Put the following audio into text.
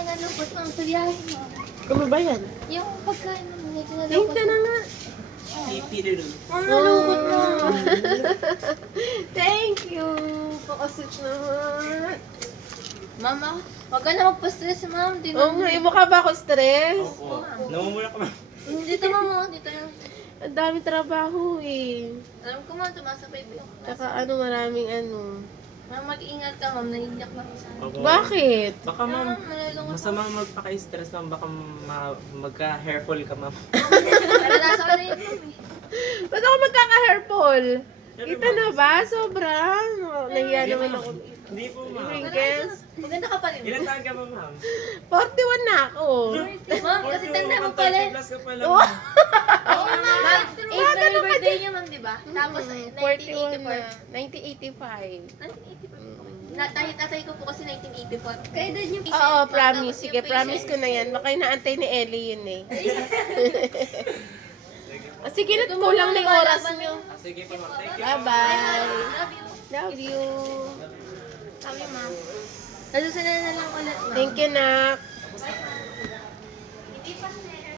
niya nalungkot ma'am sa biyahe mo. Ano ba yan? Yung pagkain mo, medyo Thank nalungkot. you na nga. Ma'am, nalungkot na. Thank you. Pakaswitch naman. Mama, wag ka na magpa-stress ma'am. Di Oo nga, mukha ba ako stress? Oo. Namumula ka ma'am. Dito ma'am, oh. Dito yung... Ang dami trabaho eh. Alam ko ma'am, tumasabay pa yung Tsaka maraming ano. Ma'am, mag-iingat ka ma'am. Naiiyak na ako sana. Opo. Bakit? Baka ma'am, Malulungkot masama magpaka-stress ma'am. Baka magka-hairfall ka ma'am. Naranasan ko na yun ma'am eh. Ba't ako magkaka-hairfall? Kita na ba? Sobra? Nahiya naman ako. Hindi po ma'am. Wrinkles? Maganda ka pa rin. Ilan taon ka ba ma'am? 41 na ako. Ma'am, kasi tanda ko 40 pala. plus ka pala Oh. ma'am. Oo ma'am. 8 na yung birthday niya ma'am, di ba? Tapos 41 na. 1985. 1984. Tatay ko po kasi 1984. Kaya doon yung Oo, promise. Sige, promise ko na yan. Baka inaantay ni Ellie yun eh. Sige, kulang na yung oras nyo. Sige po ma'am. Thank you. Bye-bye. Love you. Love you. Love you ma'am. Nasusunod na lang ulit ma'am. Thank you, Nak.